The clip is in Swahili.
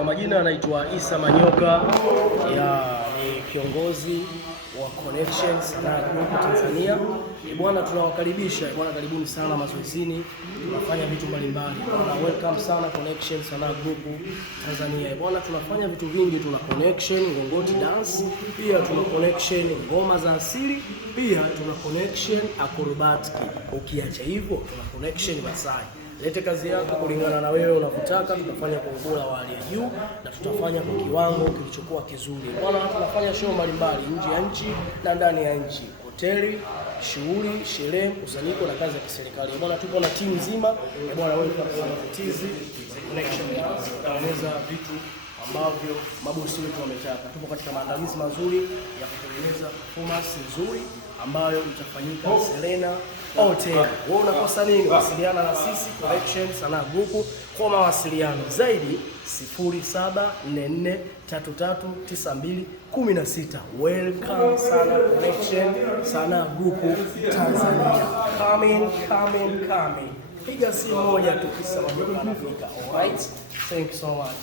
Kwa majina anaitwa Issa Manyoka, ni kiongozi wa Connection Sanaa Group Tanzania. Bwana, tunawakaribisha bwana, karibuni sana mazoezini, tunafanya vitu mbalimbali bwana. Welcome sana Connection Sanaa Group Tanzania bwana, tunafanya vitu vingi, tuna connection ngongoti dance, pia tuna connection ngoma za asili, pia tuna connection acrobatic. Ukiacha hivyo, tuna connection Masai. Lete kazi yako kulingana na wewe unavyotaka, tutafanya kwa ubora wa hali ya juu na tutafanya kwa kiwango kilichokuwa kizuri. Bwana, tunafanya show mbalimbali nje ya nchi na ndani ya nchi, hoteli, shughuli, sherehe, mkusanyiko na kazi ya kiserikali. Bwana, tupo na timu nzima. Bwana, wewe kama tizi connection tunatengeneza vitu ambavyo mabosi wetu wametaka. Tupo katika maandalizi mazuri ya kutengeneza performance nzuri ambayo itafanyika Serena Hotel. Wewe unakosa nini? Wasiliana na sisi Connection Sanaa Group kwa mawasiliano zaidi 0744339216. Welcome sana Connection Sanaa Group Tanzania. Coming. Piga simu moja tu, Issa Manyoka anafika. Alright, thank you so much.